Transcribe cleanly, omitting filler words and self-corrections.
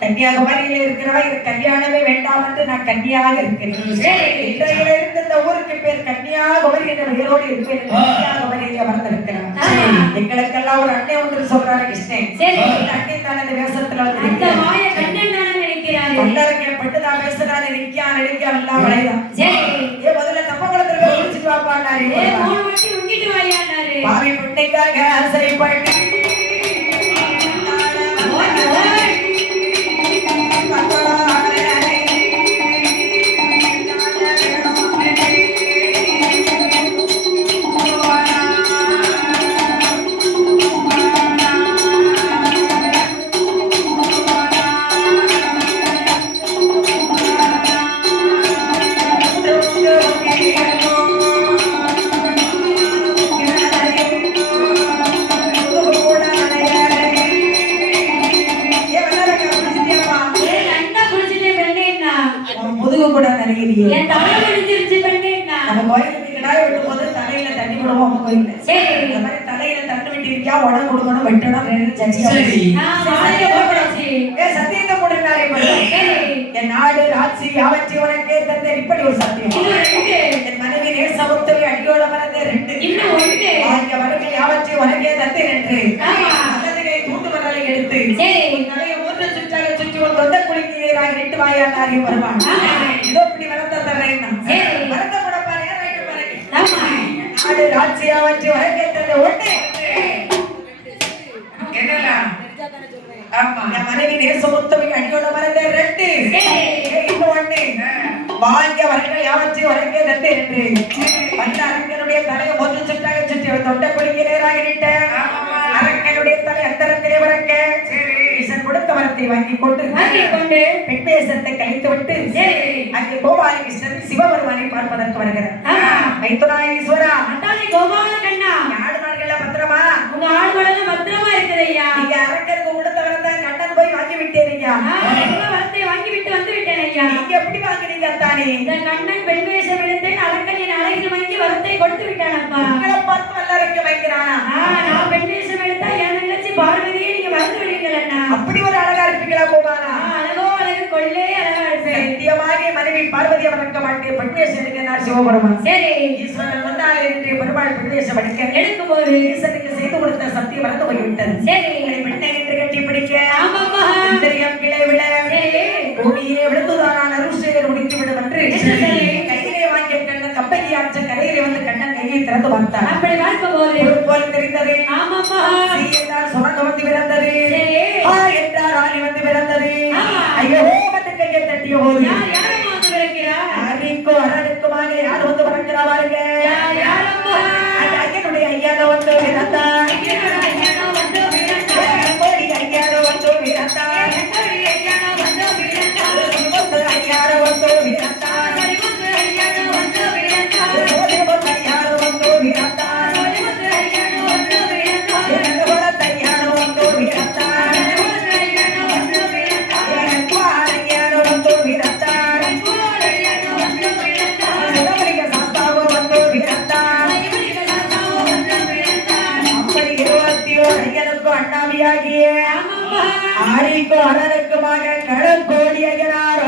கன்னியாகுமரியில இருக்கிறவா இது கல்யாணமே வேண்டாம் என்று நான் கன்னியாக இருக்கிறேன். இந்த ஊருக்கு பேர் கன்னியாகுமரி என்ற பெயரோடு இருப்பேன். கன்னியாகுமரியில வந்திருக்கிறேன். எங்களுக்கெல்லாம் ஒரு அண்ணன் ஒன்று சொல்றாரு கிருஷ்ணன். அண்ணன் தான் அந்த வேஷத்துல வந்து பட்டுதான் பேசுறாரு. நிக்கா நடிக்கா எல்லாம் வளைதான். முதல்ல தப்ப குளத்துல குளிச்சுட்டு வாப்பாண்டாரு. பாவி பிள்ளைக்காக ஆசைப்பட்டு நாடு ராட்சி யாவற்றி உனக்கே தந்த இப்படி ஒரு சத்தியம். என் மனைவி நேசமுத்தவி அடியோட மறந்தே ரெண்டு வரவை யாவற்றி உனக்கே தந்து ரெண்டு நல்லதுகளை தூண்டு மணலை எடுத்து தலையை மூன்று சுற்றாக சுற்றி ஒரு தொந்த குளிக்கு நீராக ரெண்டு வாயால் அறியும் வருவான். இதோ இப்படி வரத்த தர்றேன். வரத்த கூடப்பா நேரம் பாருங்க. நாடு ராட்சி யாவற்றி உனக்கே தந்த ஒண்ணு என்னலாம் மனைவி நேசமுத்தவி அடியோட மறந்த ரெண்டு ஒண்ணு வாழ்க்கை வரங்கள் யாவற்றி வரக்கே தட்டு என்று அந்த அரங்கனுடைய தலையை ஒன்று சுற்றாக சுற்றி தொட்ட குளிக்க நேராக நிட்ட அரங்கனுடைய தலை அந்தரத்திலே வரக்க கொடுத்த வரத்தை வாங்கி கொண்டு பெண் வேஷத்தை கழித்து விட்டு அங்கே கோபால கிருஷ்ணன் சிவபெருமானை பார்ப்பதற்கு வருகிறார். ஈஸ்வரா கோபால கண்ணா ஆடு மாடுகள் பத்திரமா உங்க ஆடுகள் பத்திரமா இருக்குதையா. நீங்க அரங்கருக்கு கொடுத்த வரத்தான் கண்ணன் போய் வாங்கி விட்டேன் ஐயா. வரத்தை வாங்கி விட்டு வந்து விட்டேன் ஐயா. நீங்க எப்படி வாங்கினீங்க தானே? இந்த கண்ணன் பெண் வேஷம் எடுத்தேன். அரங்கன் என் அழகில் வாங்கி வரத்தை கொடுத்து விட்டானப்பா. உங்களை பார்த்து வல்லரைக்க வைக்கிறானா? நான் பெண் வேஷம் எடுத்தா என் தங்கச்சி பார்வதியை நீங்க மறந்து விடுவீங்கள் அண்ணா. அப்படி ஒரு அழகா இருப்பீங்களா கோபாலா? அழகோ அழகு கொள்ளே அழகா இருப்பேன். சத்தியமாக மனைவி பார்வதியை வளர்க்க மாட்டேன். பெண் வேஷம் எடுக்கிறார் சிவபெருமான். சரி ஈஸ்வரன் வந்தால் என்று பெருமாள் பெண் வேஷம் எடுக்கும் போது ஈஸ்வரனுக்கு செய்து கொடுத்த சத்தியம் மறந்து போய்விட்டது. சரி பெண்ணை என்று கட்டி பிடிக்க ஆமாப்பா இந்திரியம் கிளை விட பூமியே விழுந்துதானான அருஷேகர் முடித்து விடும் என்று கையிலே வாங்கிய கண்ணன் கப்பையை ஆற்ற கரையிலே வந்து கண்ணன் கையை திறந்து பார்த்தார். அப்படி பார்க்கும் போது போல் தெரிந்தது. ஆமாப்பா என்றால் சுரங்க வந்து பிறந்தது. என்றால் ஆணி வந்து பிறந்தது. ஐயோ வந்து கையை தட்டிய போது அரிக்கோ அரணுக்குமாக யார் வந்து பிறக்கிறா பாருங்க. ஐயனுடைய ஐயான வந்து பிறந்தார். ஐயானோ வந்து பிறந்தார். ஐயானோ வந்து பிறந்தார். அண்ணாவியாகிய ஆரிக்கு அரணுக்குமாக களங்கோடி ஐயனார்